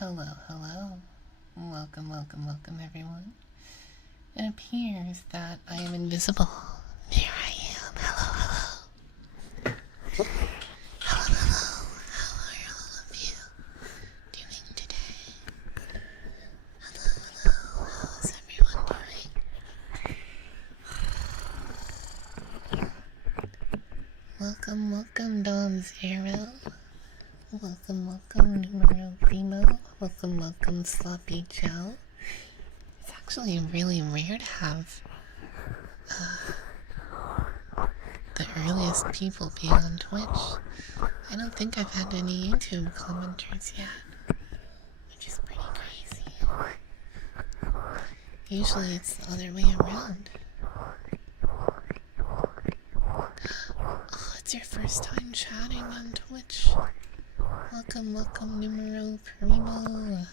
Hello, hello. Welcome, everyone. It appears that I am invisible. There I am. Hello. Hello. How are all of you doing today? Hello. How is everyone doing? Welcome, Dom Zero. Welcome, Numero Primo. Welcome, Sloppy Joe. It's actually really rare to have the earliest people be on Twitch. I don't think I've had any YouTube commenters yet, which is pretty crazy. Usually it's the other way around. Oh, it's your first time chatting on Twitch. Welcome, Numero Primo.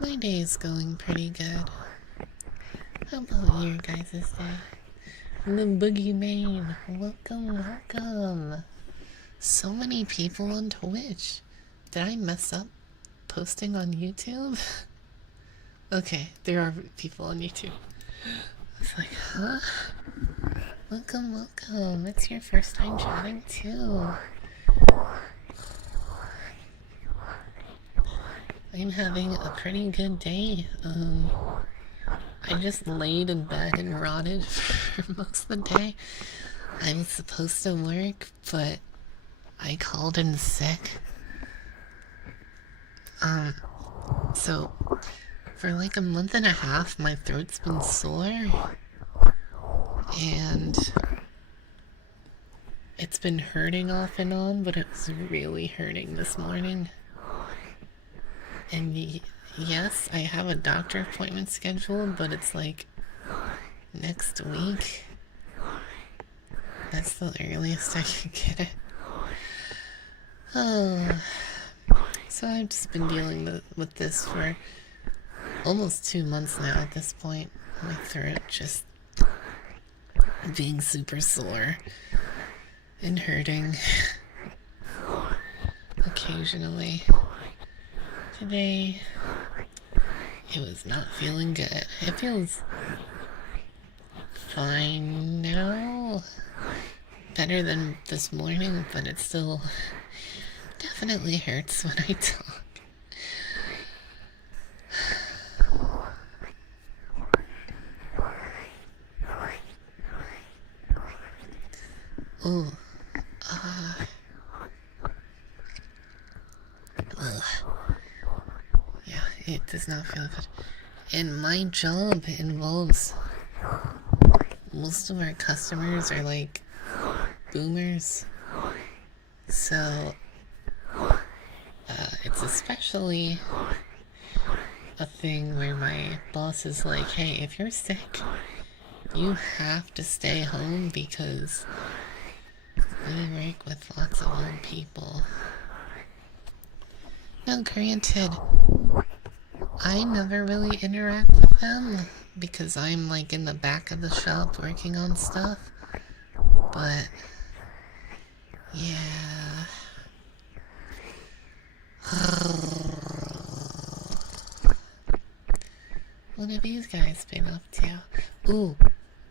My day is going pretty good. How about your guys' day? The Boogeyman, welcome. So many people on Twitch. Did I mess up posting on YouTube? Okay, there are people on YouTube. I was like, huh? Welcome. It's your first time chatting too. I'm having a pretty good day. I just laid in bed and rotted for most of the day. I was supposed to work, but I called in sick. So for like a month and a half, my throat's been sore. And it's been hurting off and on, but it was really hurting this morning. And yes, I have a doctor appointment scheduled, but it's like next week. That's the earliest I can get it. Oh, so I've just been dealing with this for almost 2 months now at this point. My throat just being super sore and hurting occasionally. Today, it was not feeling good. It feels fine now. Better than this morning, but it still definitely hurts when I talk. Ooh. Yeah, it does not feel good. And my job involves most of our customers are like boomers. So it's especially a thing where my boss is like, hey, if you're sick, you have to stay home because we work with lots of old people. Now, granted, I never really interact with them because I'm like in the back of the shop working on stuff. But yeah. What have these guys been up to? Ooh,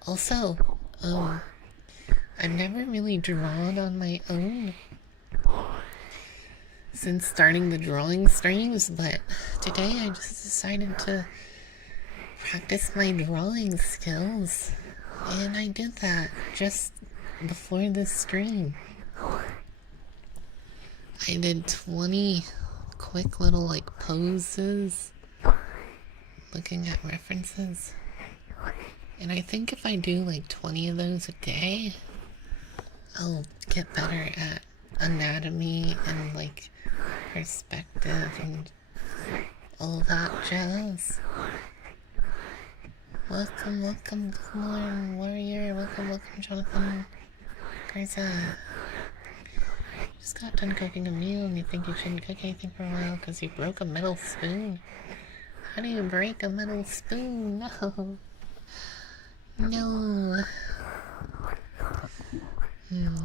also, I've never really drawn on my own since starting the drawing streams, but today I just decided to practice my drawing skills, and I did that just before this stream. I did 20 quick little like poses, looking at references, and I think if I do like 20 of those a day, I'll get better at anatomy and like perspective and all that jazz. Welcome, Corn Warrior. Welcome, Jonathan Garza. Just got done cooking a meal and you think you shouldn't cook anything for a while because you broke a metal spoon. How do you break a metal spoon? No.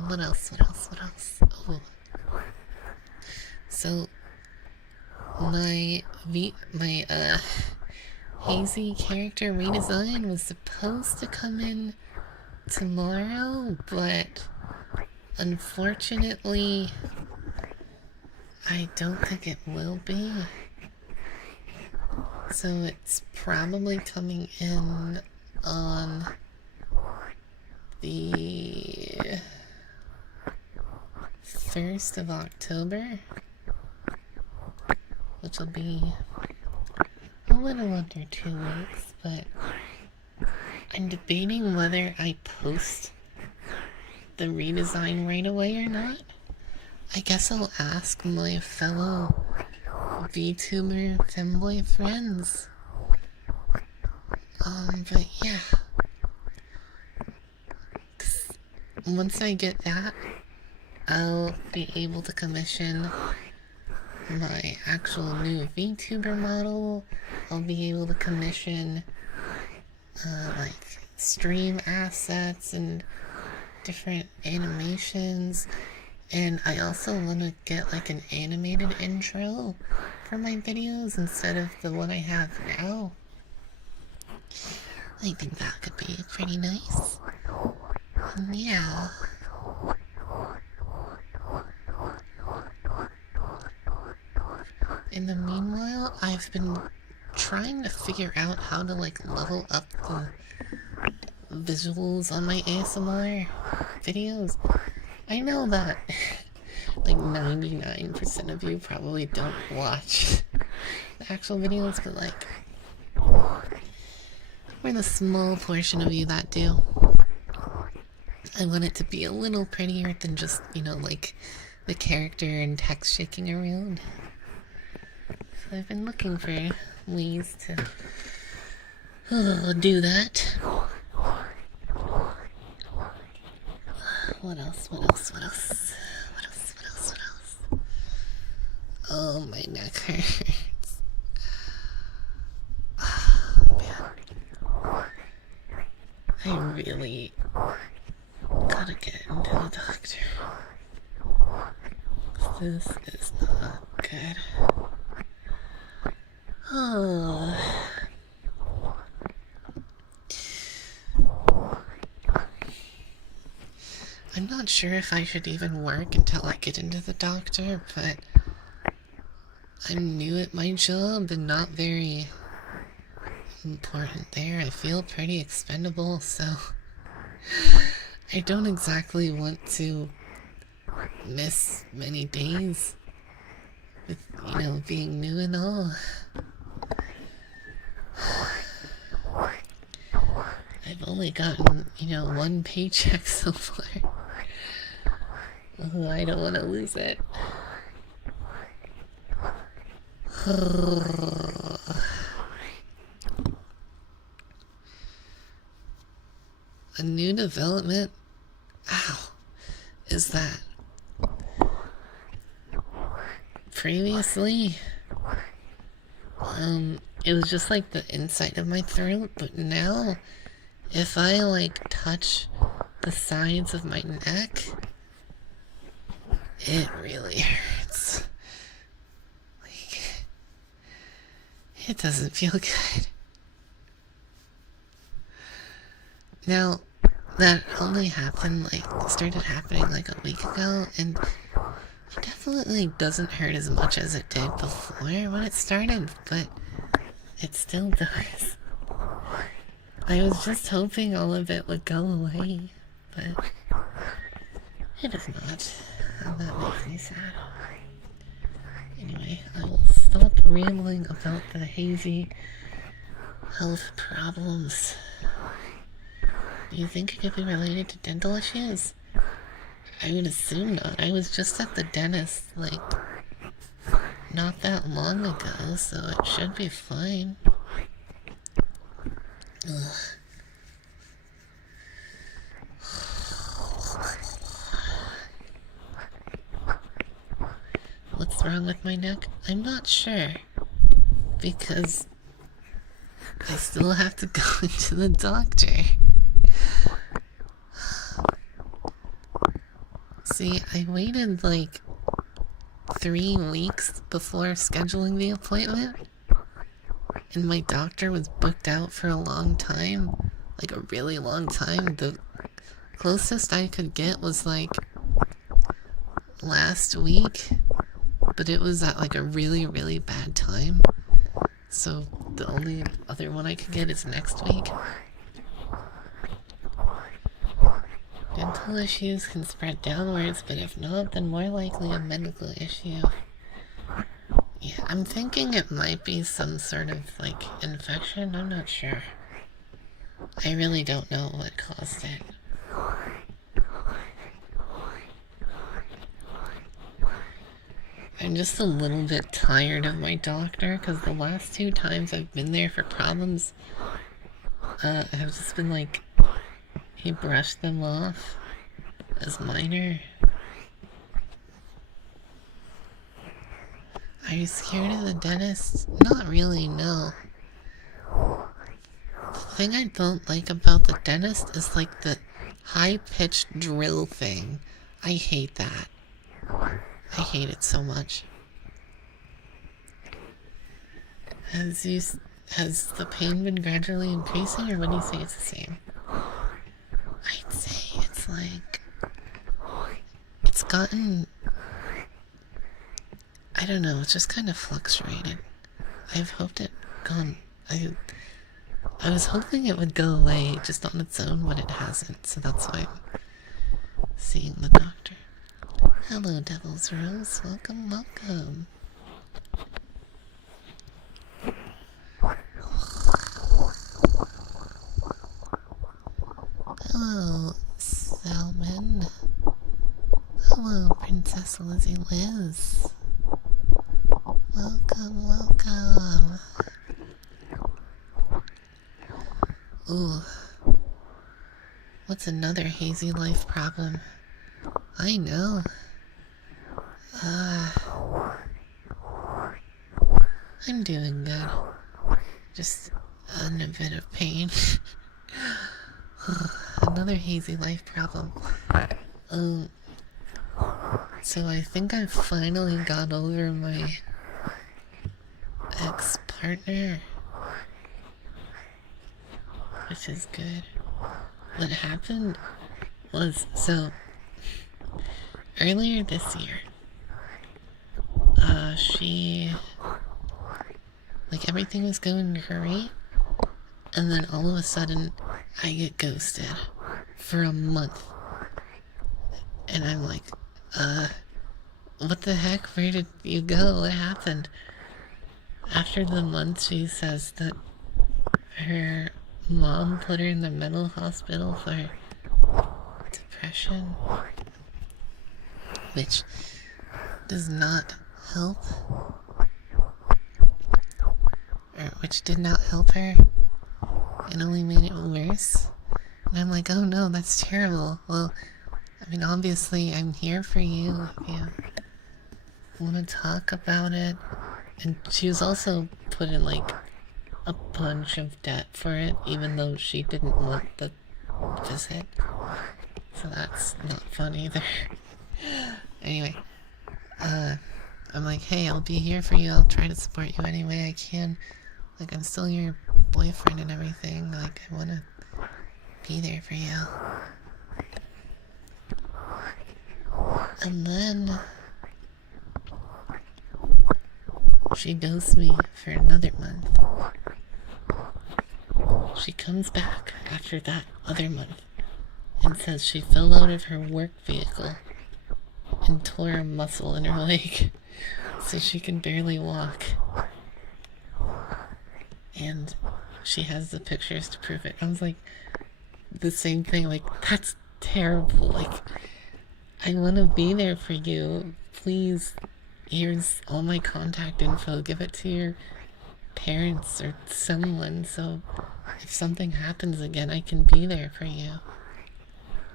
What else? Oh. So, my Hazy character redesign was supposed to come in tomorrow, but unfortunately, I don't think it will be. So it's probably coming in on the 1st of October, which will be a little under 2 weeks, but I'm debating whether I post the redesign right away or not. I guess I'll ask my fellow VTuber femboy friends. But yeah. Once I get that, I'll be able to commission my actual new VTuber model. I'll be able to commission like stream assets and different animations, and I also want to get like an animated intro for my videos instead of the one I have now. I think that could be pretty nice. And yeah. In the meanwhile, I've been trying to figure out how to like level up the visuals on my ASMR videos. I know that like 99% of you probably don't watch the actual videos, but like we're the small portion of you that do. I want it to be a little prettier than just, you know, like the character and text shaking around. So I've been looking for ways to do that. What else? Oh, my neck hurts. Oh, man. I really gotta get into the doctor. This is not good. Oh. I'm not sure if I should even work until I get into the doctor, but I'm new at my job and not very important there. I feel pretty expendable, so I don't exactly want to miss many days with, you know, being new and all. I've only gotten, you know, 1 paycheck so far. Oh, I don't want to lose it. A new development? Ow. Is that previously it was just like the inside of my throat, but now if I like touch the sides of my neck, it really hurts. Like, it doesn't feel good. Now, that only happened, like, started happening like a week ago, and it definitely doesn't hurt as much as it did before when it started, but it still does. I was just hoping all of it would go away, but it is not, and that makes me sad. Anyway, I will stop rambling about the Hazy health problems. Do you think it could be related to dental issues? I would assume not. I was just at the dentist, like, not that long ago, so it should be fine. Ugh. What's wrong with my neck? I'm not sure, because I still have to go into the doctor. See, I waited like 3 weeks before scheduling the appointment, and my doctor was booked out for a long time, like a really long time. The closest I could get was like last week, but it was at like a really, really bad time. So the only other one I could get is next week. Dental issues can spread downwards, but if not, then more likely a medical issue. Yeah, I'm thinking it might be some sort of, like, infection. I'm not sure. I really don't know what caused it. I'm just a little bit tired of my doctor, because the last 2 times I've been there for problems, I've just been like, he brushed them off as minor. Are you scared of the dentist? Not really, no. The thing I don't like about the dentist is like the high-pitched drill thing. I hate that. I hate it so much. Has the pain been gradually increasing, or would you say it's the same? I'd say it's like, it's gotten, I don't know, it's just kind of fluctuated. I've hoped it gone, I was hoping it would go away just on its own, but it hasn't, so that's why I'm seeing the doctor. Hello, Devil's Rose. Welcome, welcome. Hello, Salmon. Hello, Princess Lizzie Liz. Welcome, welcome. Ooh. What's another hazy life problem? I know. I'm doing good. Just in a bit of pain. Another hazy life problem. So I think I finally got over my ex-partner, which is good. What happened was, so earlier this year, like everything was going great, and then all of a sudden I get ghosted for a month, and I'm like, what the heck, where did you go, what happened? After the month, she says that her mom put her in the mental hospital for depression, which does not help, or which did not help her, and only made it worse. And I'm like, oh no, that's terrible. Well, I mean, obviously I'm here for you if you want to talk about it. And she was also put in like a bunch of debt for it, even though she didn't want the visit. So that's not fun either. Anyway, I'm like, hey, I'll be here for you. I'll try to support you any way I can. Like, I'm still your boyfriend and everything. Like, I want to be there for you. And then she ghosts me for another month. She comes back after that other month and says she fell out of her work vehicle and tore a muscle in her leg, so she can barely walk. And she has the pictures to prove it. I was like, the same thing, like, that's terrible. Like, I want to be there for you. Please, here's all my contact info. Give it to your parents or someone, so if something happens again, I can be there for you.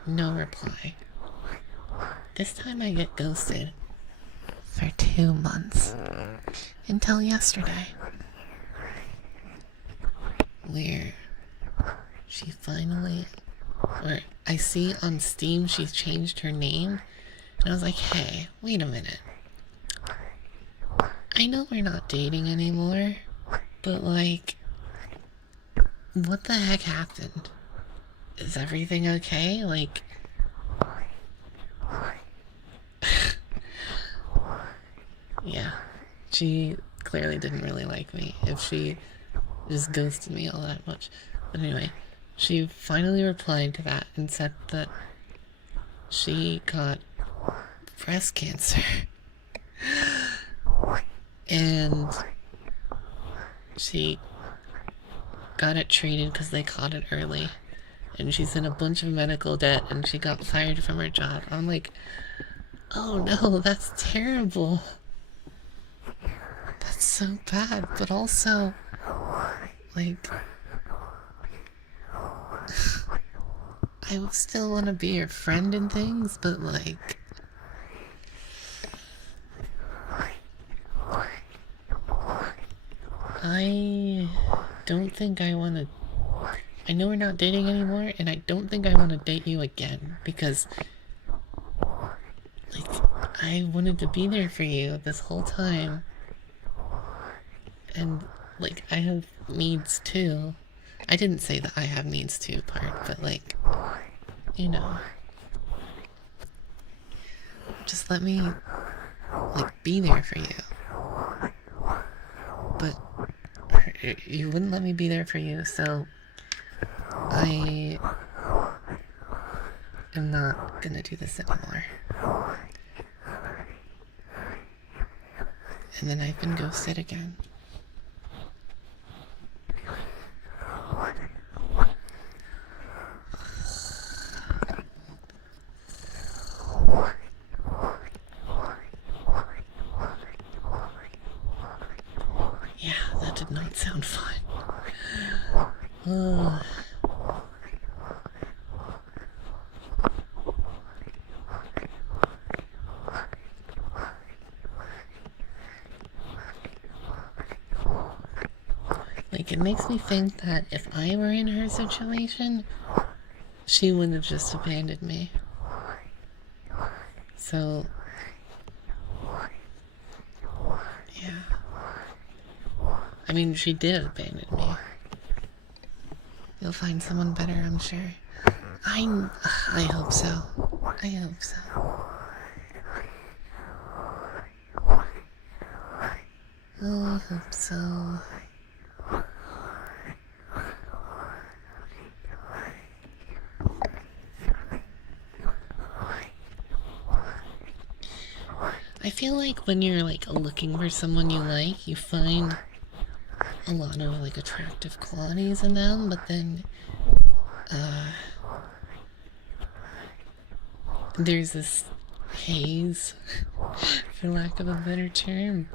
No reply. This time I get ghosted for 2 months. Until yesterday, where she finally, or I see on Steam she's changed her name, and I was like, hey, wait a minute. I know we're not dating anymore, but like, what the heck happened? Is everything okay? Like, yeah, she clearly didn't really like me if she just ghosted me all that much. But anyway, she finally replied to that and said that she got breast cancer. And she got it treated because they caught it early. And she's in a bunch of medical debt and she got fired from her job. I'm like, oh no, that's terrible. That's so bad. But also, like, I still want to be your friend and things, but like, I don't think I want to. I know we're not dating anymore, and I don't think I want to date you again because, like, I wanted to be there for you this whole time. And, like, I have needs too. I didn't say that I have needs too part, but, like, you know. Just let me, like, be there for you. But you wouldn't let me be there for you, so I am not gonna do this anymore. And then I've been ghosted again. Yeah, that did not sound fun. Like, it makes me think that if I were in her situation, she wouldn't have just abandoned me. So, yeah. I mean, she did abandon me. You'll find someone better, I'm sure. I hope so. I hope so. I hope so. I feel like when you're like looking for someone you like, you find a lot of like attractive qualities in them, but then there's this haze, for lack of a better term,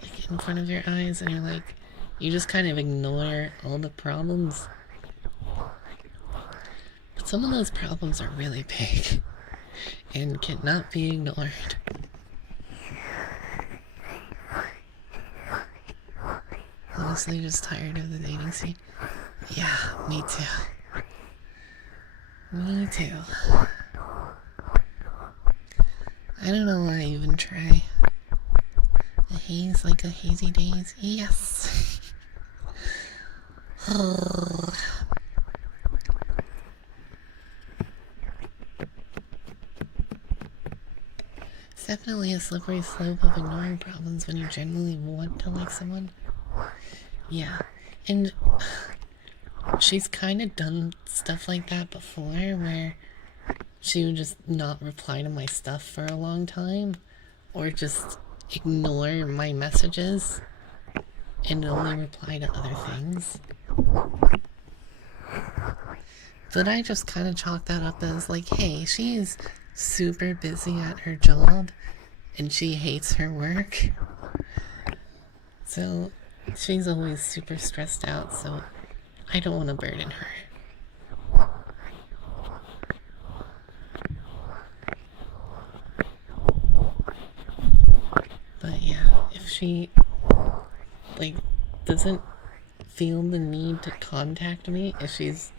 like in front of your eyes, and you're like, you just kind of ignore all the problems. But some of those problems are really big and cannot be ignored. Honestly, just tired of the dating scene. Yeah, me too. Me too. I don't know why I even try. A haze like a hazy days. Yes. It's definitely a slippery slope of ignoring problems when you genuinely want to like someone. Yeah, and she's kind of done stuff like that before where she would just not reply to my stuff for a long time or just ignore my messages and only reply to other things. But I just kind of chalk that up as like, hey, she's super busy at her job and she hates her work. So she's always super stressed out, so I don't want to burden her. But yeah, if she like doesn't feel the need to contact me if she's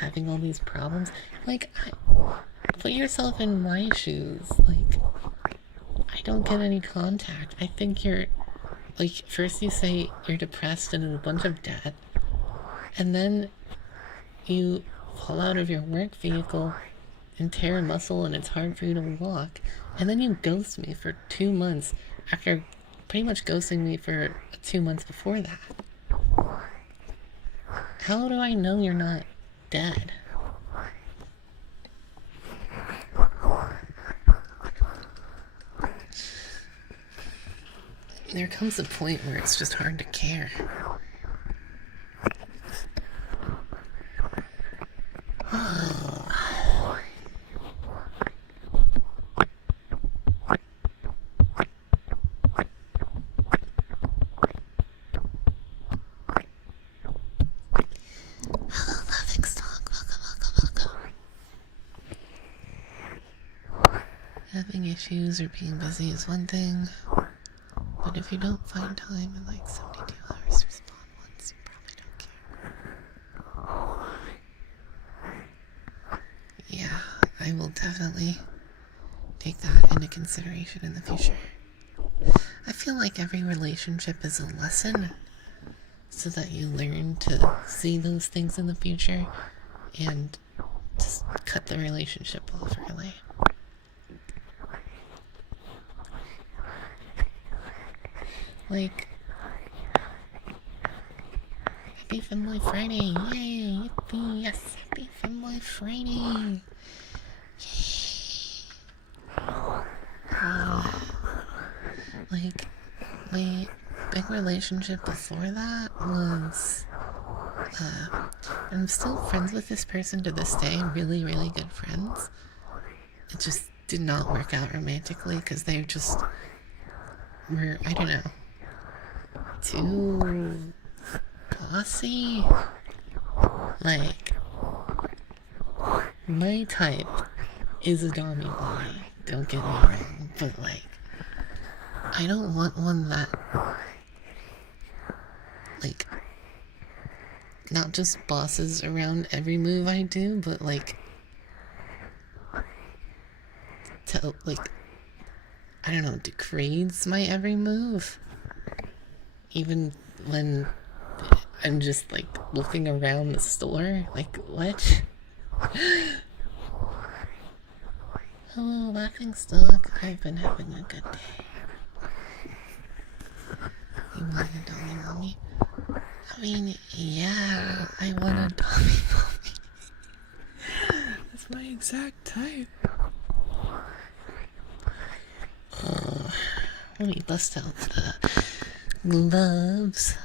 having all these problems, like put yourself in my shoes. Like, I don't get any contact. I think you're, like, first you say you're depressed and in a bunch of debt, and then you fall out of your work vehicle and tear a muscle and it's hard for you to walk, and then you ghost me for 2 months after pretty much ghosting me for 2 months before that. How do I know you're not dead? There comes a point where it's just hard to care. Having issues or being busy is one thing, but if you don't find time in like 72 hours to respond once, you probably don't care. Yeah, I will definitely take that into consideration in the future. I feel like every relationship is a lesson, so that you learn to see those things in the future and just cut the relationship off early. Like, happy Femboy Friday, yay, yippee, yes, happy Femboy Friday, yay. Like, my big relationship before that was, I'm still friends with this person to this day, really, really good friends. It just did not work out romantically because they just were, I don't know, too bossy. Like, my type is a dommy boy, don't get me wrong, but like, I don't want one that, like, not just bosses around every move I do, but like, like, I don't know, degrades my every move. Even when I'm just like looking around the store, like, what? Hello, laughing stock. I've been having a good day. You want a dummy mommy? I mean, yeah, I want a dummy mommy. That's my exact type. Let me bust out the gloves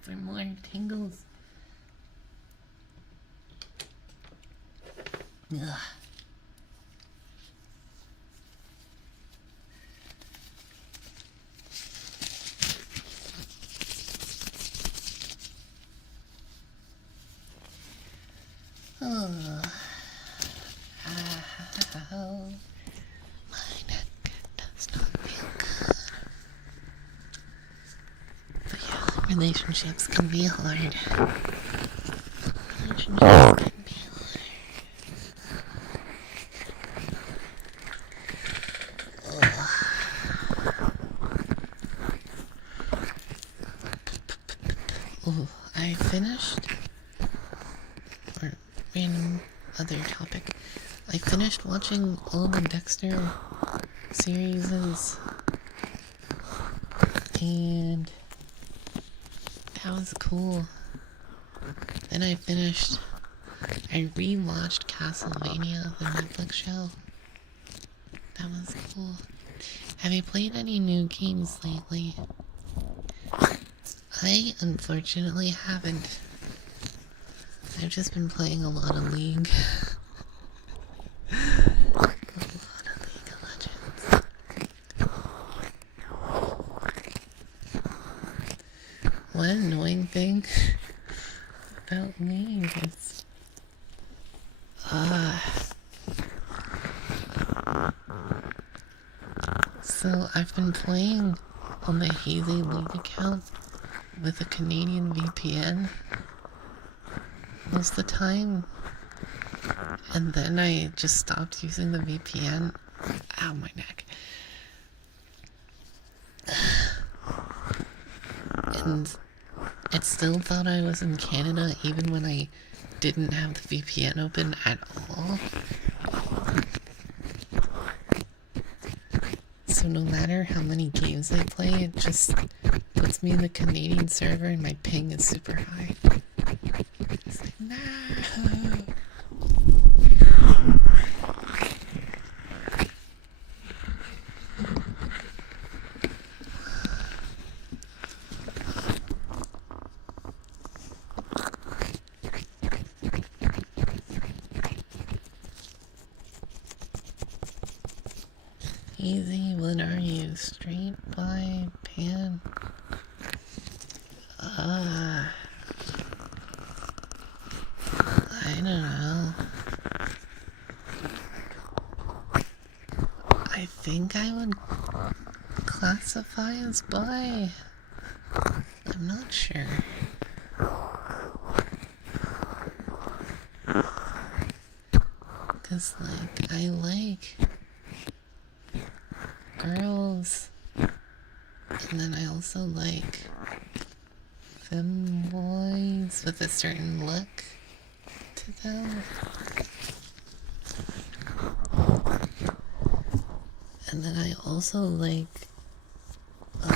for more tingles. Ugh. Oh. Ow. My neck does not feel good. But yeah, relationships can be hard. Relationships can be hard. Oh, I finished, or random other topic, I finished watching all the Dexter series, and that was cool. Then I rewatched Castlevania, the Netflix show. That was cool. Have you played any new games lately? I unfortunately haven't. I've just been playing a lot of League. A lot of League of Legends. One annoying thing about League is so I've been playing on the Hazy League account with a Canadian VPN most of the time, And then I just stopped using the VPN. Ow, my neck. And it still thought I was in Canada even when I didn't have the VPN open at all. So no matter how many games I play, it just puts me in the Canadian server and my ping is super high. It's like, no! Easy, what are you? Straight by pan? I don't know. I think I would classify as bi. I'm not sure. Cause like, I like girls, and then I also like femboys with a certain look to them. And then I also like, I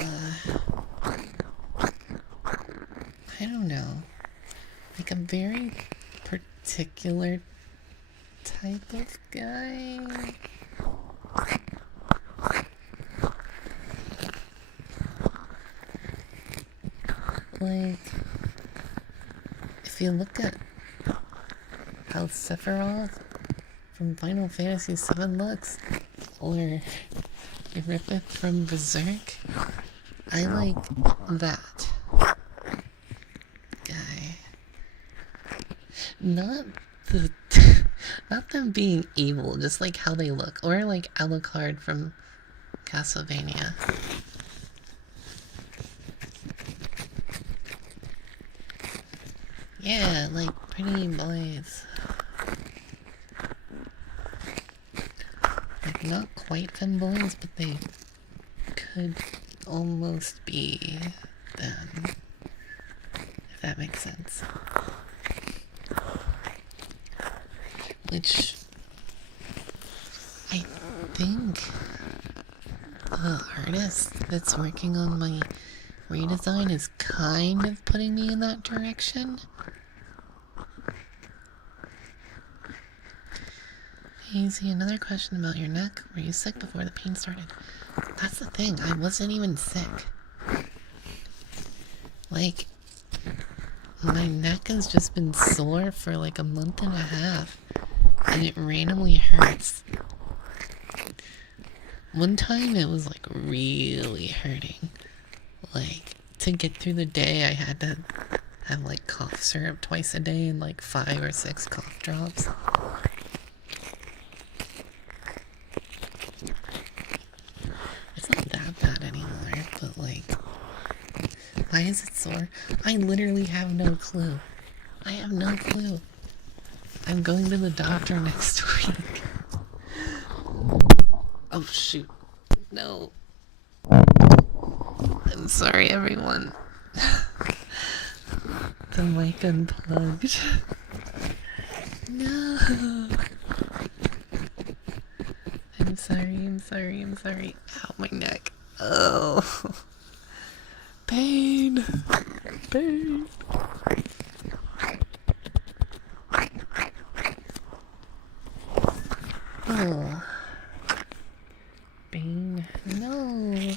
don't know, like a very particular type of guy. Like, if you look at how Sephiroth from Final Fantasy VII looks, or Griffith from Berserk, I like that guy. Not the not them being evil, just like how they look, or like Alucard from Castlevania. Yeah, like pretty boys. Like not quite femboys, but they could almost be them. If that makes sense. Which I think the artist that's working on my redesign is kind of putting me in that direction. Hazy, another question about your neck. Were you sick before the pain started? That's the thing, I wasn't even sick. Like, my neck has just been sore for like a month and a half, and it randomly hurts. One time it was like really hurting. Like, to get through the day I had to have like cough syrup twice a day and like 5 or 6 cough drops. It's not that bad anymore, but like, why is it sore? I literally have no clue. I have no clue. I'm going to the doctor next week. Oh shoot. No. I'm sorry, everyone. The mic unplugged. No. I'm sorry. Ow, my neck. Oh. Pain. Oh. Pain. No.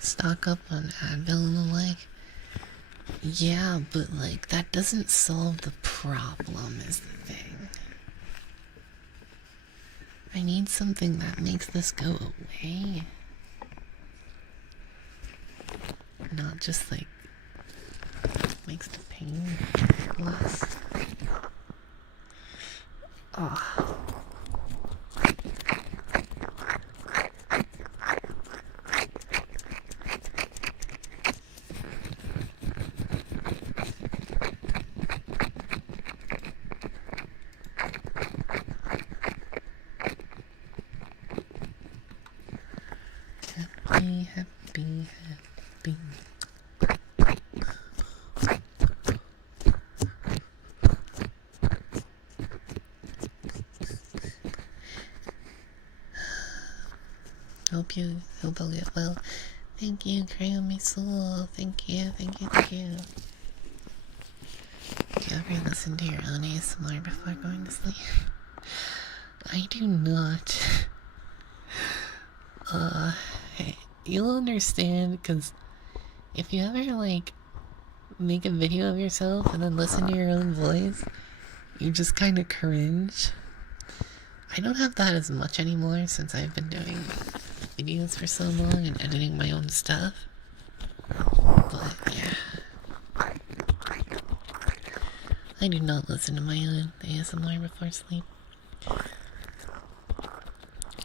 Stock up on Advil and the like. Yeah, but like, that doesn't solve the problem, is the thing. I need something that makes this go away. not just like makes the pain less. Oh. Happy, happy, happy. Hope I'll get well. Thank you, Cray on my soul. Thank you, thank you, thank you. Do you ever listen to your own ASMR before going to sleep? I do not. Hey, you'll understand, because if you ever, like, make a video of yourself and then listen to your own voice, you just kind of cringe. I don't have that as much anymore since I've been doing videos for so long and editing my own stuff. But, yeah. I do not listen to my own ASMR before sleep.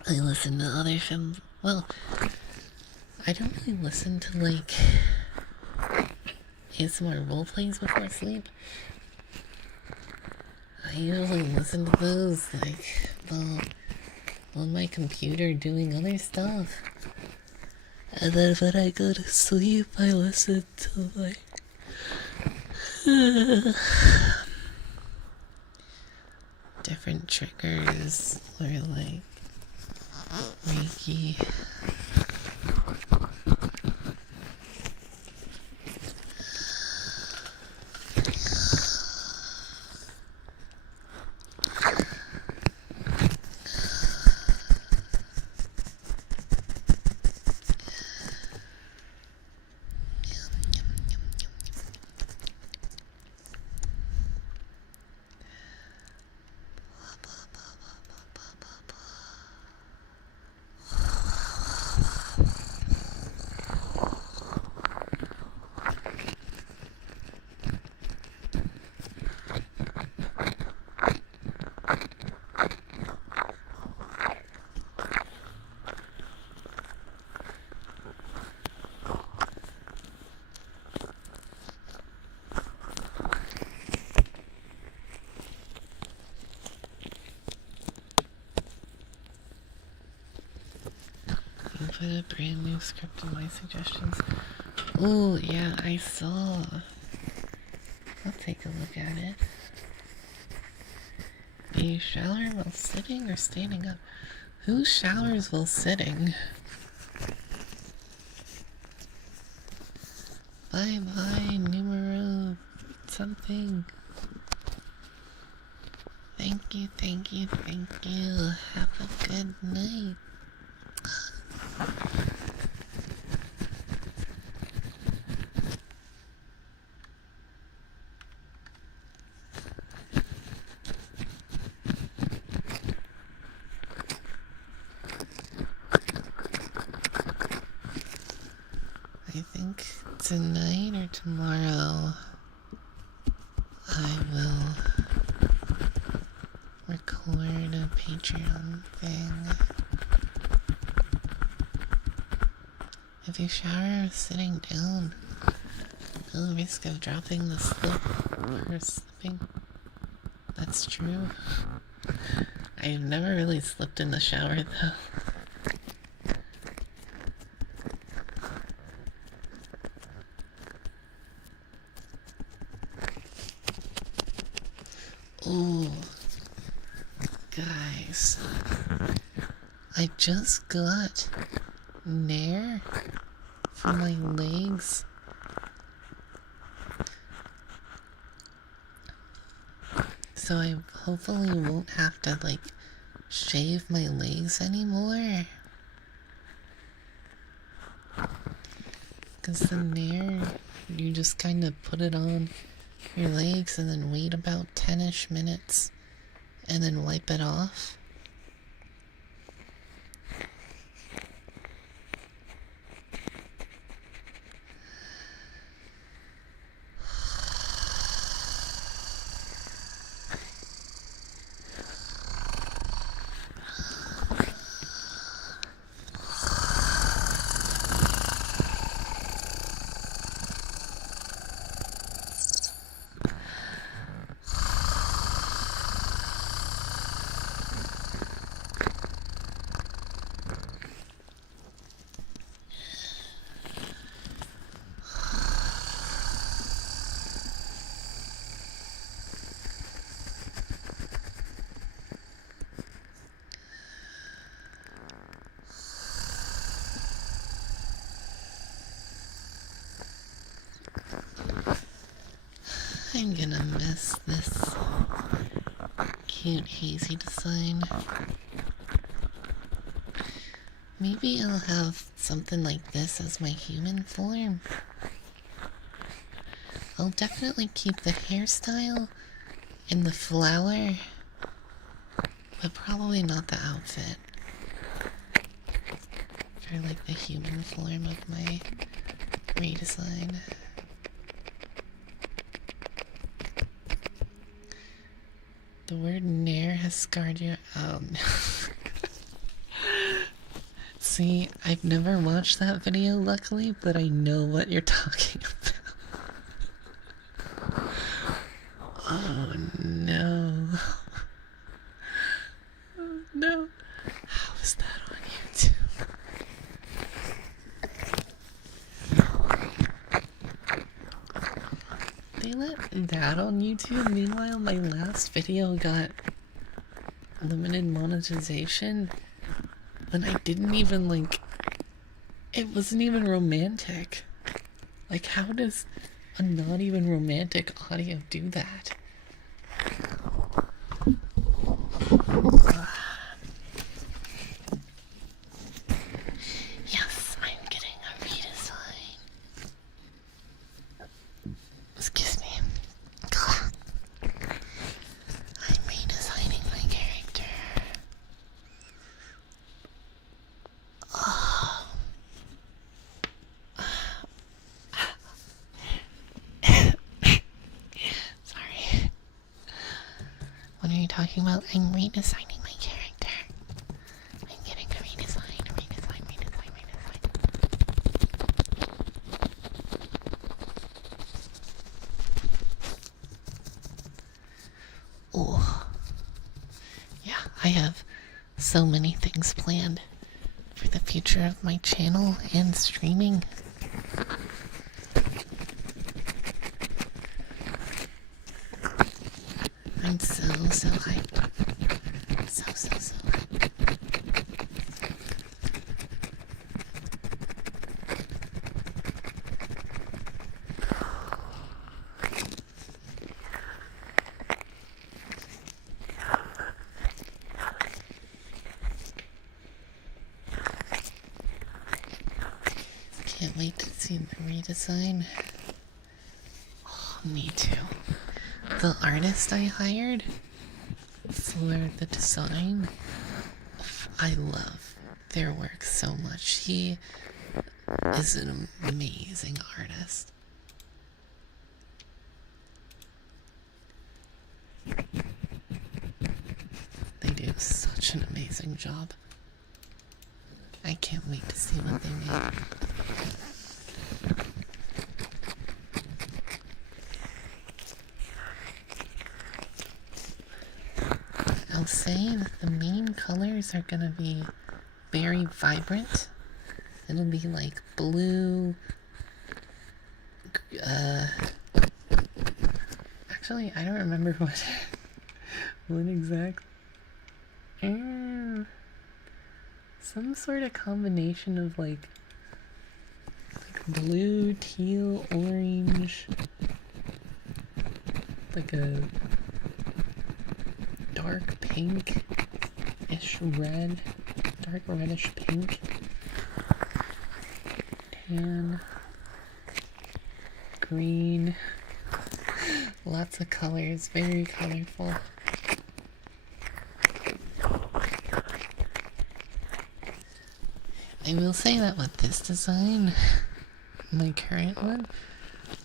I listen to other films. Well, I don't really listen to, like, ASMR roleplays before sleep. I usually listen to those, like, well, on my computer doing other stuff. And then when I go to sleep, I listen to, like, different triggers, or, like, Reiki. Put a brand new script in my suggestions. Oh, yeah, I saw. I'll take a look at it. Do you shower while sitting or standing up? Who showers while sitting? Bye bye, numero something. Thank you, thank you, thank you. Have a good night. I think tonight or tomorrow I will record a Patreon thing. If you shower sitting down, no risk of dropping the slip or slipping. That's true. I've never really slipped in the shower though. Oh, guys, I just got Nair for my legs. So I hopefully won't have to, like, shave my legs anymore. Because the Nair, you just kind of put it on your legs and then wait about 10-ish minutes and then wipe it off. I'm gonna miss this cute hazy design. Maybe I'll have something like this as my human form. I'll definitely keep the hairstyle and the flower, but probably not the outfit. For like the human form of my redesign. The word nair has scarred you. Oh no. See, I've never watched that video, luckily, but I know what you're talking about. Oh no. Oh no. How is that on YouTube? They let that on YouTube? Meanwhile, my last video got limited monetization when I didn't even, like, it wasn't even romantic. Like, how does a not even romantic audio do that? Yes, I'm getting a redesign. Excuse me. I'm redesigning my character. Sorry. What are you talking about? I'm redesigning my character. I'm getting a redesign. Oh. Yeah, I have so many things planned for the future of my channel and streaming. I'm so hyped. So hyped. Can't wait to see the redesign. Oh, me too. The artist I hired for the design, I love their work so much. He is an amazing artist. They do such an amazing job. I can't wait to see what they make. I'll say that the main colors are gonna be very vibrant. It'll be like blue. Actually, I don't remember what exact. Some sort of combination of like blue, teal, orange, like a dark pink-ish red, dark reddish pink, tan, green, lots of colors, very colorful. I will say that with this design, my current one,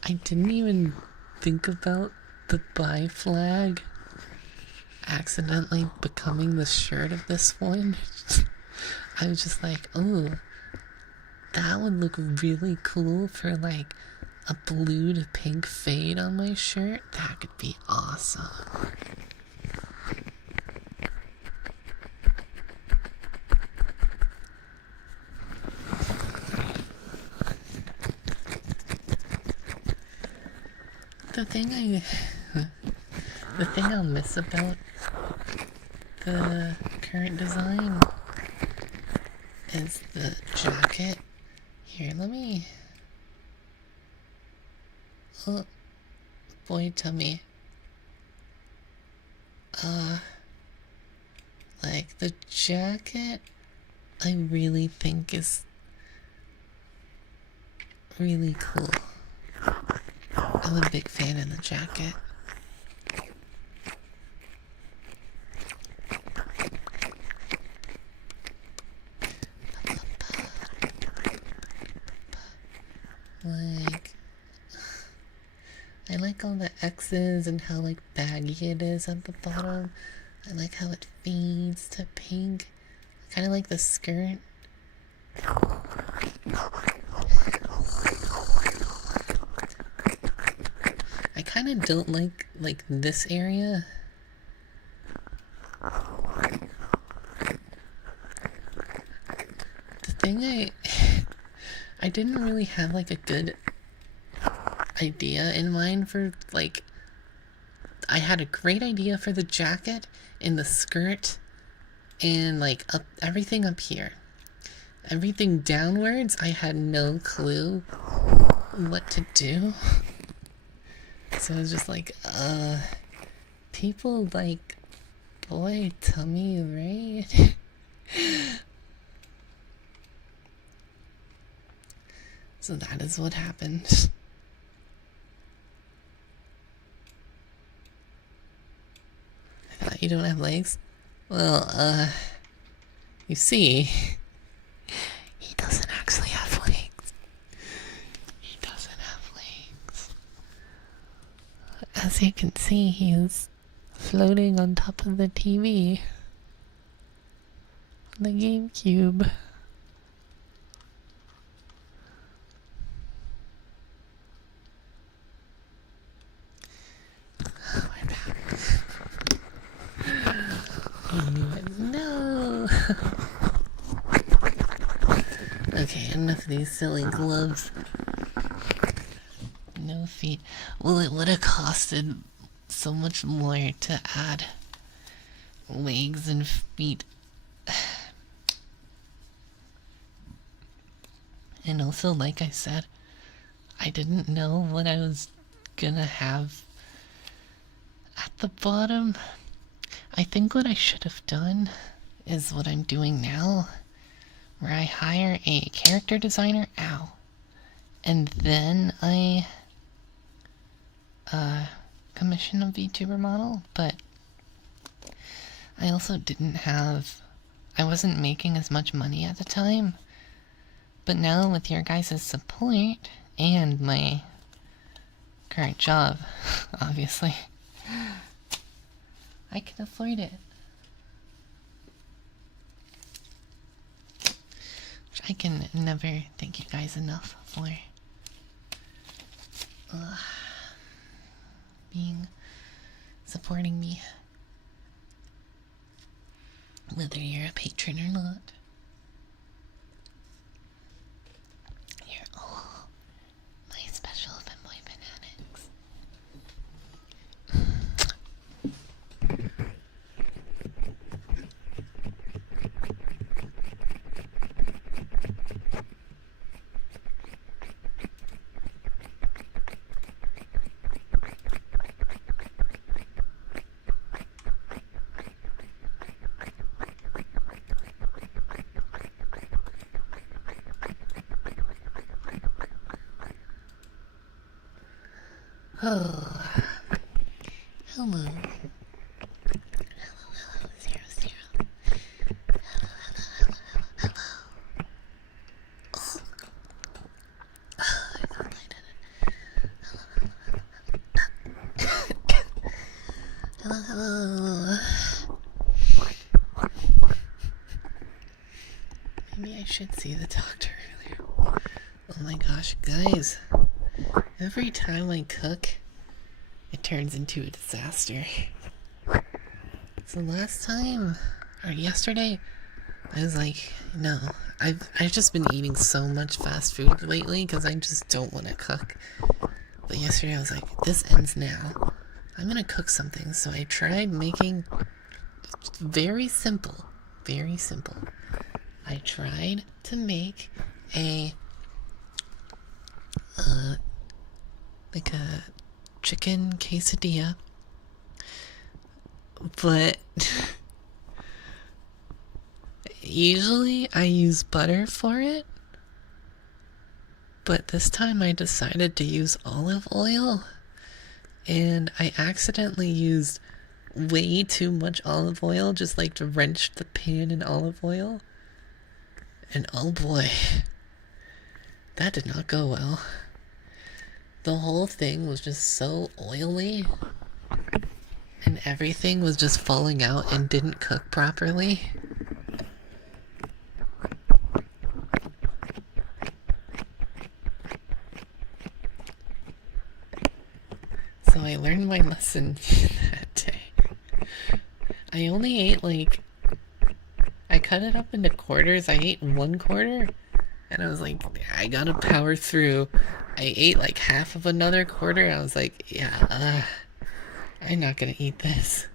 I didn't even think about the bi flag accidentally becoming the shirt of this one. I was just like, oh, that would look really cool for like a blue to pink fade on my shirt. That could be awesome. The thing I'll miss about the current design is the jacket. Here, let me... boy tummy. Like the jacket, I really think is really cool. I'm a big fan of the jacket. Like, I like all the X's and how like baggy it is at the bottom. I like how it fades to pink. I kind of like the skirt. I kind of don't like this area. The thing I didn't really have like a good idea in mind for like, I had a great idea for the jacket and the skirt and like everything up here. Everything downwards, I had no clue what to do. So I was just like, people like boy tummy, right? So that is what happened. I thought you don't have legs? Well, you see, he doesn't actually have legs. He doesn't have legs. As you can see, he's floating on top of the TV. On the GameCube. No! Okay, enough of these silly gloves. No feet. Well, it would have costed so much more to add legs and feet. And also, like I said, I didn't know what I was gonna have at the bottom. I think what I should have done is what I'm doing now, where I hire a character designer, and then I commission a VTuber model, but I also I wasn't making as much money at the time, but now with your guys' support and my current job, obviously, I can afford it. Which I can never thank you guys enough for supporting me, whether you're a patron or not. You're all my special femboy fanatics. Oh, hello. Hello, 0, 0. Hello. Oh. I got lighted. Hello. Maybe I should see the doctor earlier. Oh my gosh, guys. Every time I cook, it turns into a disaster. So last time, or yesterday, I was like, no, I've just been eating so much fast food lately because I just don't want to cook. But yesterday I was like, this ends now. I'm gonna cook something. So I tried making very simple. I tried to make like a chicken quesadilla, but usually I use butter for it, but this time I decided to use olive oil, and I accidentally used way too much olive oil, just like drenched the pan in olive oil, and oh boy, that did not go well. The whole thing was just so oily, and everything was just falling out and didn't cook properly. So I learned my lesson that day. I only ate I cut it up into quarters. I ate 1/4, and I was like, I gotta power through. I ate like half of another quarter. I was like, yeah, I'm not gonna eat this.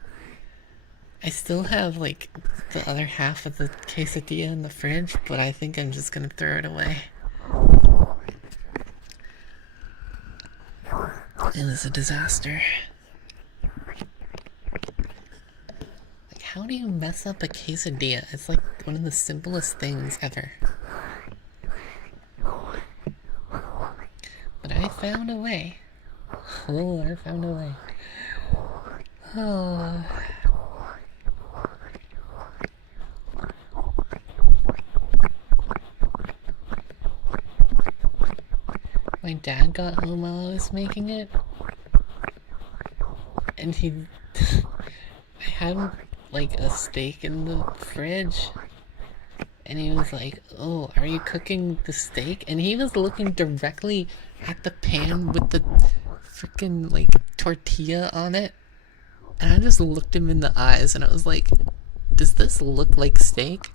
I still have like the other half of the quesadilla in the fridge, but I think I'm just gonna throw it away. It was a disaster. Like, how do you mess up a quesadilla? It's like one of the simplest things ever. But I found a way. Oh, I found a way. Oh. My dad got home while I was making it, and I had like a steak in the fridge, and he was like, oh, are you cooking the steak? And he was looking directly at the pan with the freaking like tortilla on it, and I just looked him in the eyes and I was like, does this look like steak?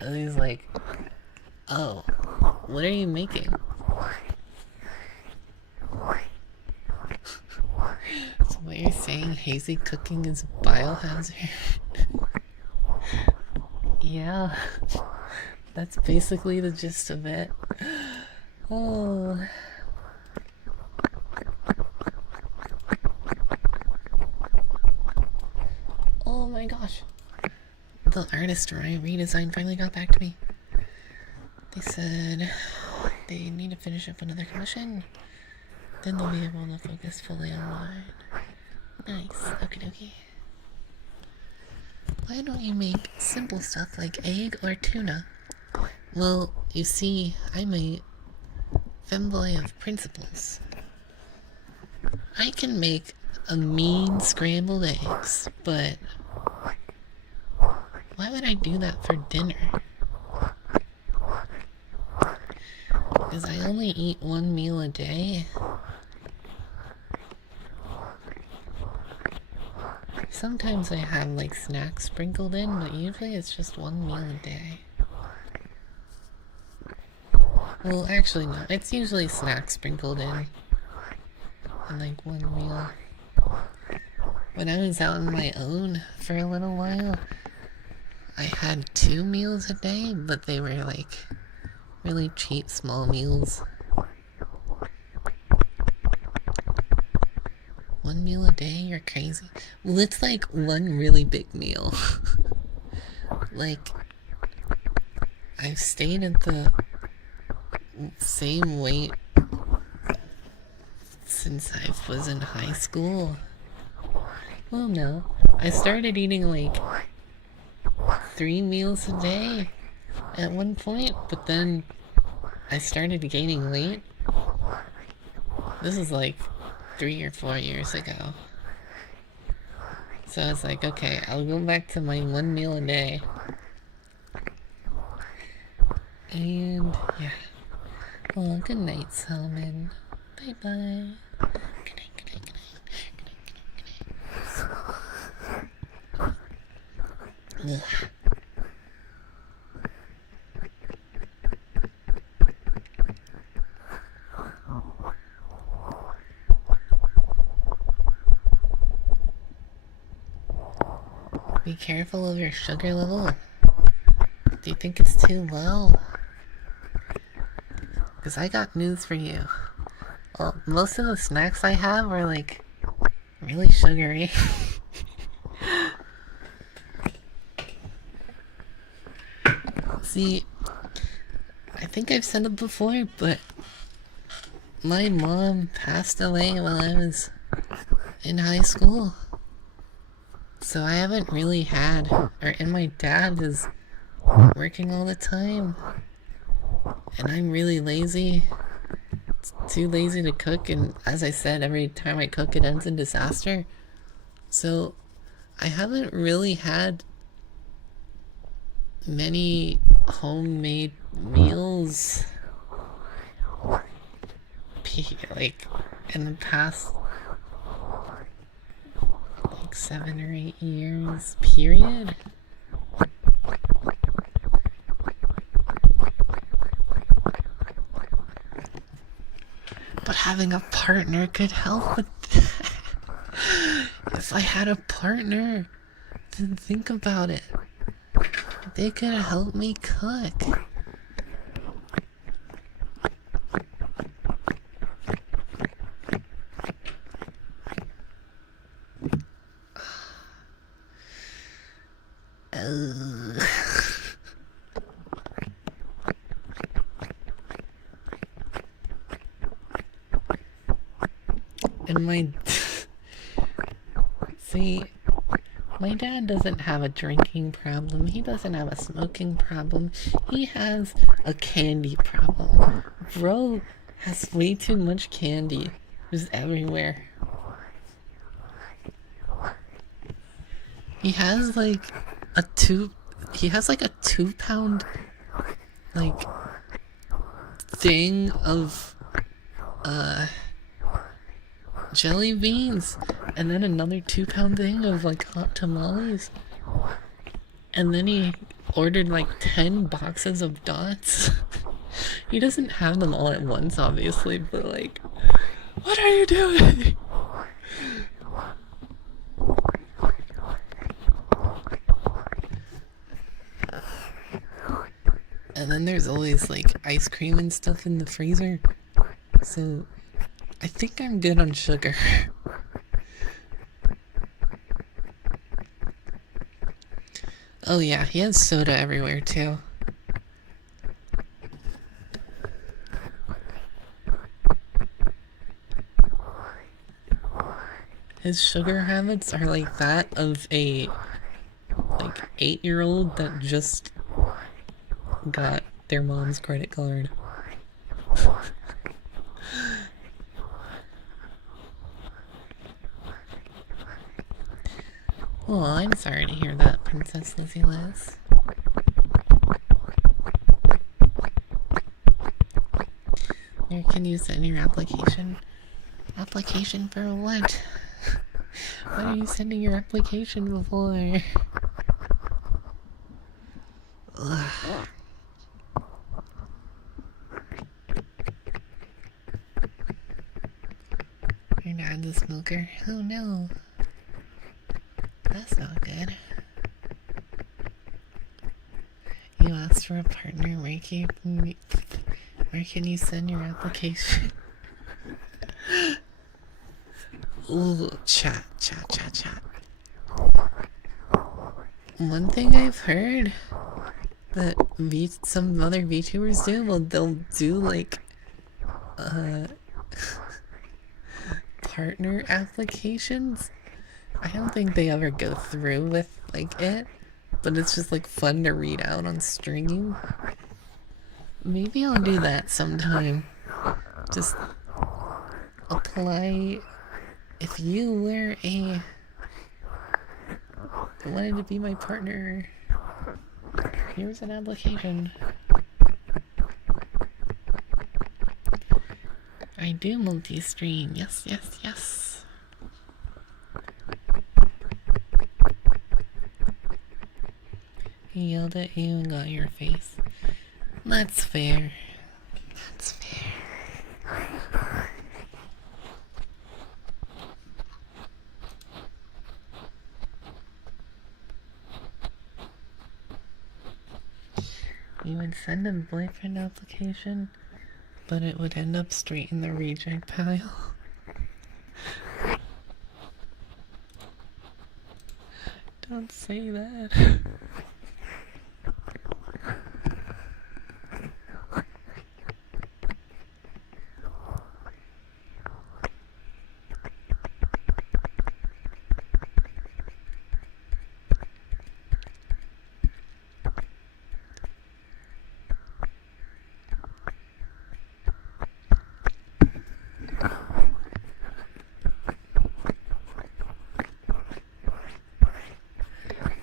And he's like, oh, what are you making? So what you're saying, Hazy cooking is a biohazard? Yeah, that's basically the gist of it. Oh. Oh my gosh. The artist redesign finally got back to me. They said they need to finish up another commission. Then they'll be able to focus fully on mine. Nice. Okie dokie. Why don't you make simple stuff like egg or tuna? Well, you see, I'm a femboy of principles. I can make a mean scrambled eggs, but why would I do that for dinner? Because I only eat one meal a day. Sometimes I have like snacks sprinkled in, but usually it's just one meal a day. Well, actually no, it's usually snacks sprinkled in like one meal. When I was out on my own for a little while, I had 2 meals a day, but they were like really cheap small meals. 1 meal a day? You're crazy. Well, it's like one really big meal. Like, I've stayed at the same weight since I was in high school. Well, no. I started eating like 3 meals a day at one point, but then I started gaining weight. This is like 3 or 4 years ago. So I was like, okay, I'll go back to my 1 meal a day. And yeah. Well, good night, Salmon. Bye bye. Good night, good night, good night, good night, good night. Ugh. Be careful of your sugar level. Do you think it's too low? Because I got news for you. Well, most of the snacks I have are like really sugary. See, I think I've said it before, but my mom passed away while I was in high school. So I haven't really had, and my dad is working all the time. And I'm really lazy. Too lazy to cook, and as I said, every time I cook it ends in disaster. So I haven't really had many homemade meals like in the past like 7 or 8 years period. But having a partner could help with that. If I had a partner, then think about it. They could help me cook. And see, my dad doesn't have a drinking problem. He doesn't have a smoking problem. He has a candy problem. Bro has way too much candy. Just everywhere. He has like a 2-pound like thing of jelly beans, and then another 2-pound thing of like hot tamales, and then he ordered like 10 boxes of dots. He doesn't have them all at once, obviously, but like, what are you doing? And then there's always like ice cream and stuff in the freezer, so I think I'm good on sugar. Oh yeah, he has soda everywhere too. His sugar habits are like that of a like 8-year-old that just got their mom's credit card. Well, I'm sorry to hear that, Princess Lizzie Liz. Where can you send your application? Application for what? What are you sending your application before? Ugh. Your dad's a smoker? Oh no. That's not good. You asked for a partner, where can you send your application? Ooh, chat. One thing I've heard that some other VTubers do, well, they'll do like partner applications. I don't think they ever go through with like it, but it's just like fun to read out on stream. Maybe I'll do that sometime. Just apply if you were wanted to be my partner. Here's an application. I do multi-stream. Yes. He yelled at you and got your face. That's fair. You would send a boyfriend application, but it would end up straight in the reject pile. Don't say that.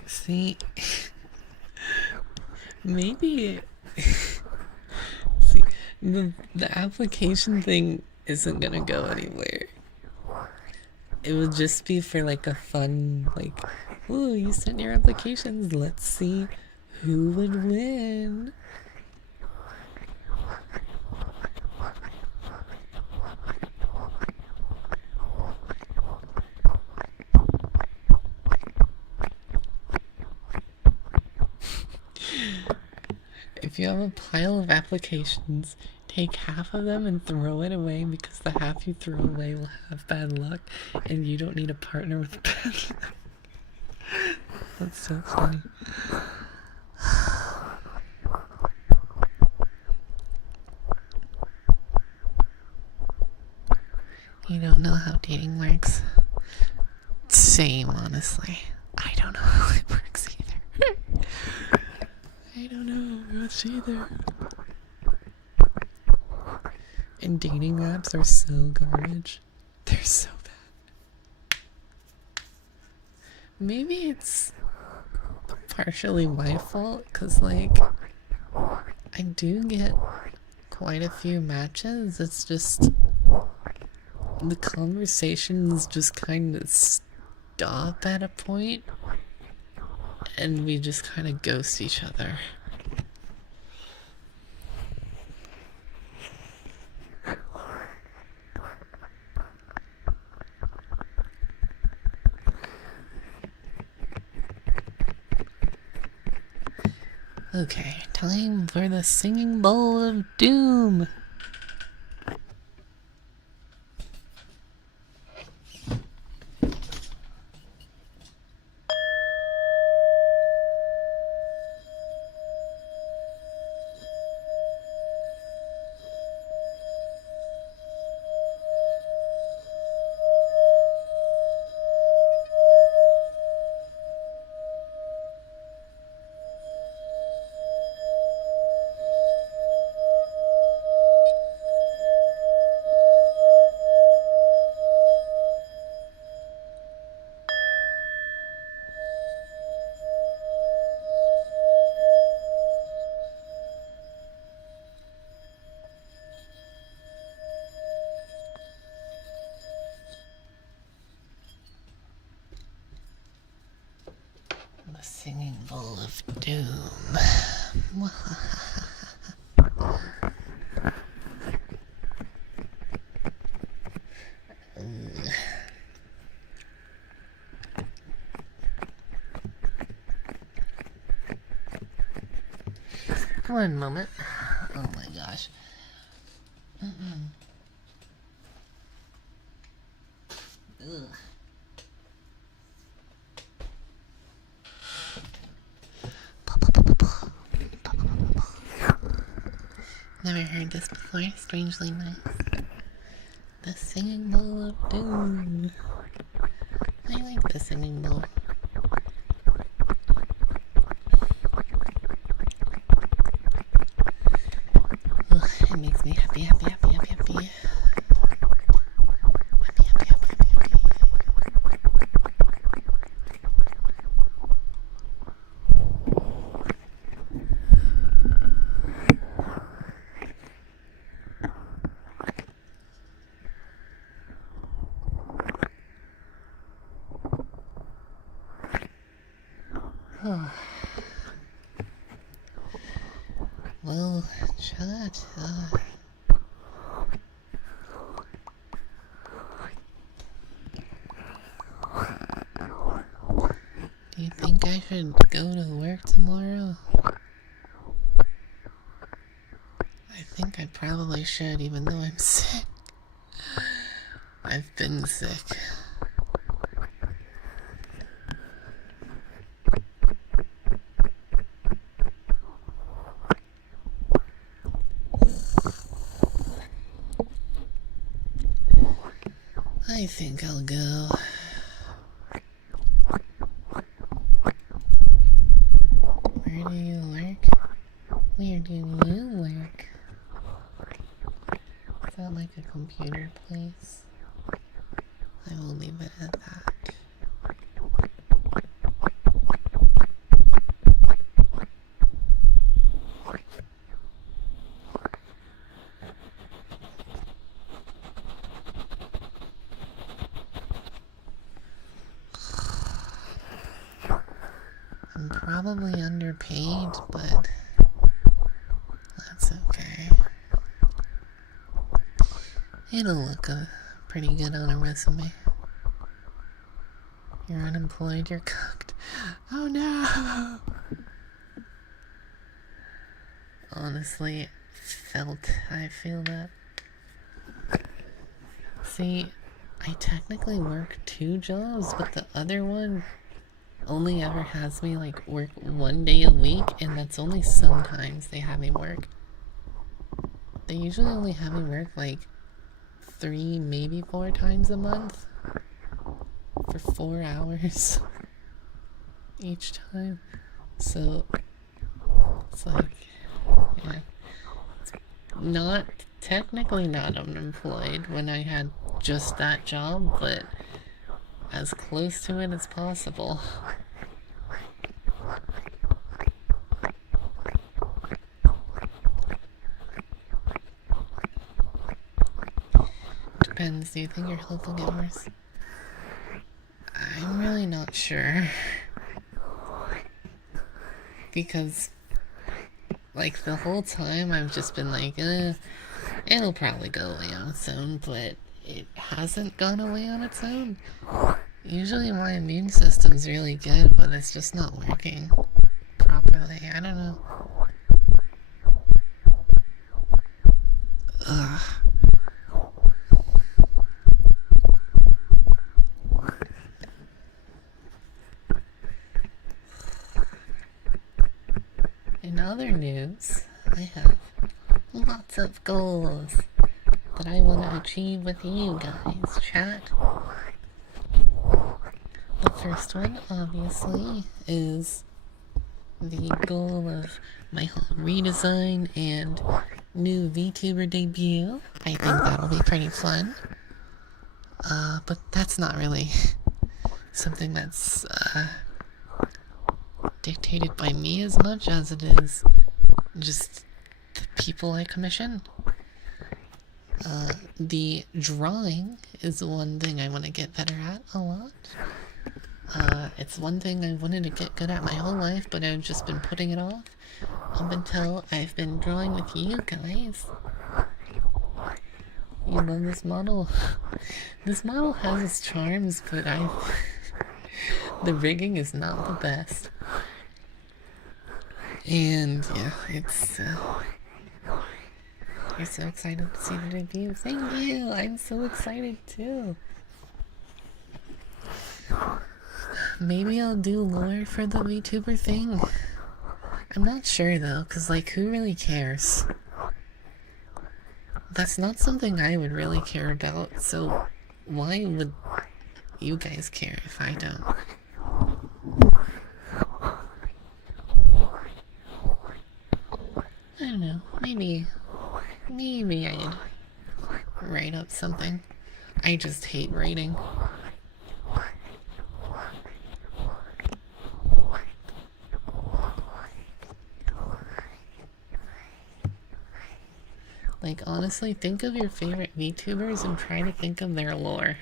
See, maybe see the application thing isn't gonna go anywhere. It would just be for like a fun, like, ooh, you sent your applications, let's see who would win. If you have a pile of applications, take half of them and throw it away, because the half you throw away will have bad luck and you don't need a partner with bad luck. That's so funny. You don't know how dating works? Same, honestly. I don't know how it works either. I don't know much either. And dating apps are so garbage. They're so bad. Maybe it's partially my fault, because, like, I do get quite a few matches. It's just the conversations just kind of stop at a point, and we just kind of ghost each other. Okay, time for the singing bowl of doom. The singing bowl of doom. One moment. Oh my gosh. Ugh. Never heard this before. Strangely nice. The singing bowl of doom. I like the singing bowl. Ugh, it makes me happy, happy, happy, happy, happy. Happy, happy, happy, happy, happy. Well, chat, do you think I should go to work tomorrow? I think I probably should, even though I'm sick. I've been sick. I think I'll go. Where do you work? Where do you work? Is that like a computer place? I will leave it at that. I'm probably underpaid, but that's okay. It'll look pretty good on a resume. You're unemployed, you're cooked. Oh no! Honestly, I feel that. See, I technically work 2 jobs, but the other one only ever has me like work 1 day a week, and that's only sometimes they have me work. They usually only have me work like 3, maybe 4 times a month for 4 hours each time. So it's like, yeah, it's not technically not unemployed when I had just that job, but as close to it as possible. Depends. Do you think your health will get worse? I'm really not sure. Because, like, the whole time I've just been like, it'll probably go away on its own, but it hasn't gone away on its own. Usually my immune system's really good, but it's just not working properly. I don't know. Ugh. In other news, I have lots of goals that I want to achieve with you guys, chat. The first one, obviously, is the goal of my whole redesign and new VTuber debut. I think that'll be pretty fun. But that's not really something that's dictated by me as much as it is just the people I commission. The drawing is one thing I want to get better at a lot. It's one thing I wanted to get good at my whole life, but I've just been putting it off up until I've been drawing with you guys. You love this model. This model has its charms, but the rigging is not the best. And yeah, it's you're so excited to see the debut. Thank you! I'm so excited too. Maybe I'll do lore for the VTuber thing. I'm not sure though, cause like who really cares? That's not something I would really care about, so why would you guys care if I don't? I don't know, maybe I'd write up something. I just hate writing. Like, honestly, think of your favorite VTubers and try to think of their lore.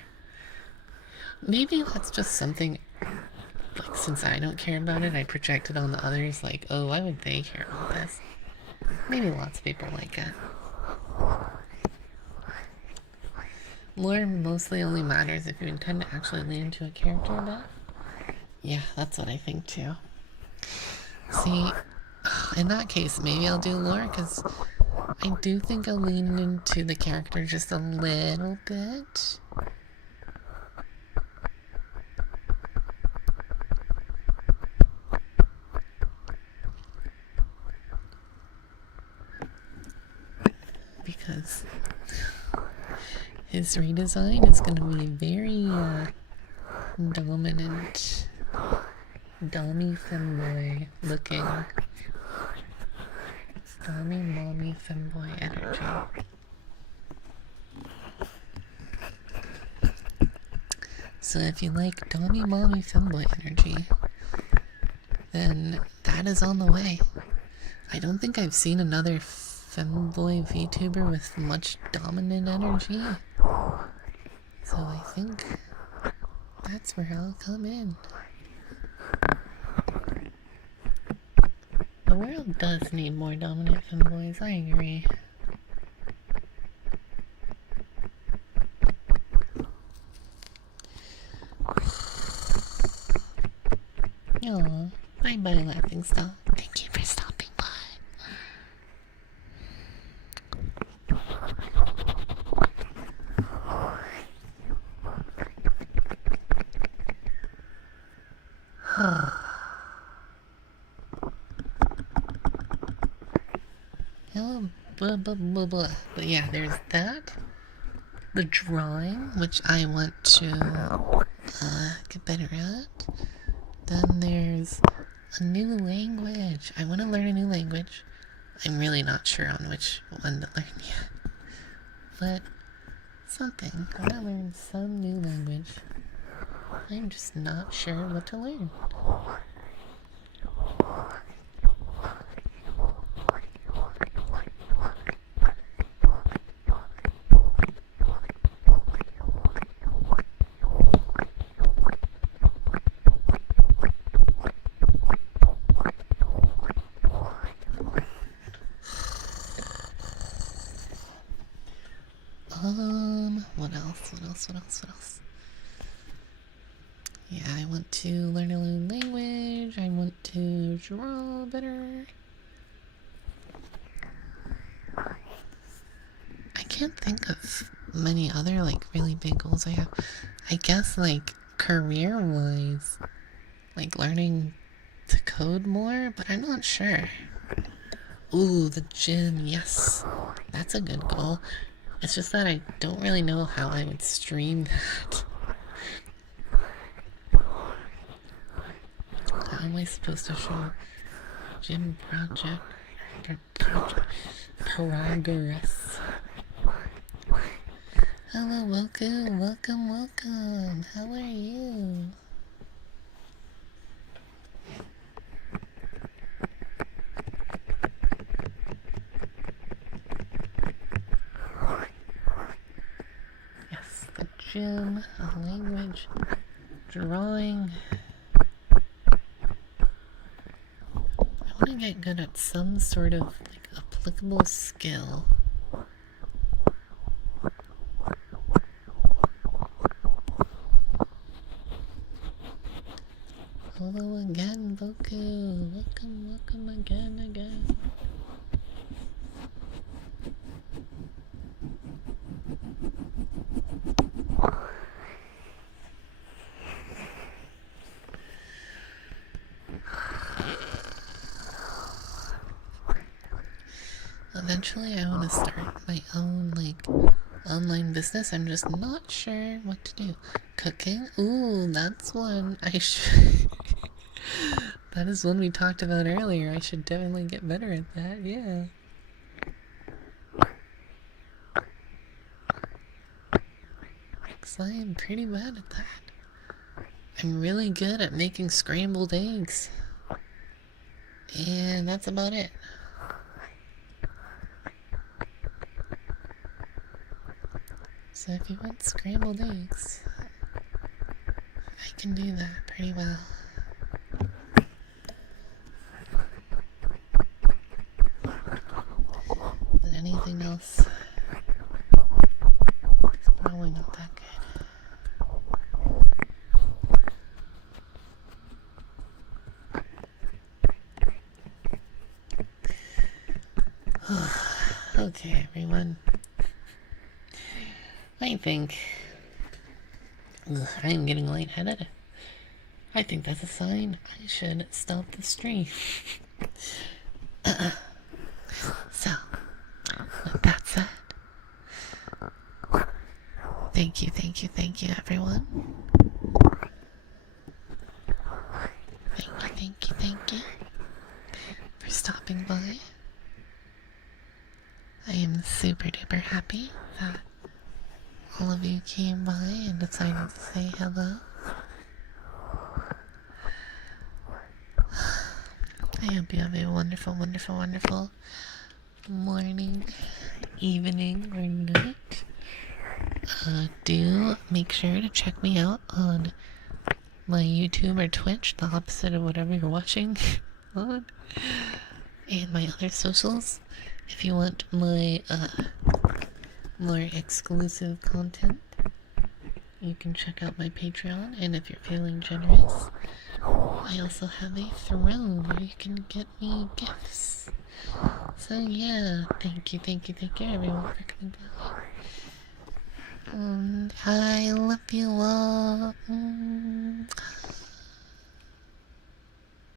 Maybe that's just something, like, since I don't care about it, I project it on the others, like, oh, why would they care about this? Maybe lots of people like it. Lore mostly only matters if you intend to actually lean into a character a bit. Yeah, that's what I think too. See, in that case, maybe I'll do lore, because I do think I'll lean into the character just a little bit. Because his redesign is going to be very dominant, dommy femboy looking. Dommy mommy femboy energy. So if you like dommy mommy femboy energy, then that is on the way. I don't think I've seen another femboy VTuber with much dominant energy. So I think that's where I'll come in. The world does need more dominant femboys, I agree. Aw, bye-bye laughing stock. Thank you for stopping by. But yeah, there's that. The drawing, which I want to get better at. Then there's a new language. I want to learn a new language. I'm really not sure on which one to learn yet. But something. I want to learn some new language. I'm just not sure what to learn. What else? Yeah, I want to learn a new language. I want to draw better. I can't think of many other, like, really big goals I have. I guess, like, career-wise, like, learning to code more, but I'm not sure. Ooh, the gym, yes. That's a good goal. It's just that I don't really know how I would stream that. How am I supposed to show gym progress? Hello, welcome. How are you? Gym, a language, drawing. I want to get good at some sort of like applicable skill. Hello again, Boku. Welcome again. Eventually I want to start my own, like, online business. I'm just not sure what to do. Cooking? Ooh, that's one I should... That is one we talked about earlier. I should definitely get better at that, yeah. Because I am pretty bad at that. I'm really good at making scrambled eggs. And that's about it. So if you want scrambled eggs, I can do that pretty well. But anything else is probably not that good. Okay, everyone. I think I am getting lightheaded. I think that's a sign I should stop the stream. So, with that said, thank you, everyone. Thank you for stopping by. I am super duper happy that all of you came by and decided to say hello. I hope you have a wonderful morning, evening, or night. Do make sure to check me out on my YouTube or Twitch, the opposite of whatever you're watching on, and my other socials. If you want my more exclusive content, you can check out my Patreon, and if you're feeling generous, I also have a throne where you can get me gifts. So yeah, thank you everyone for coming by. And I love you all.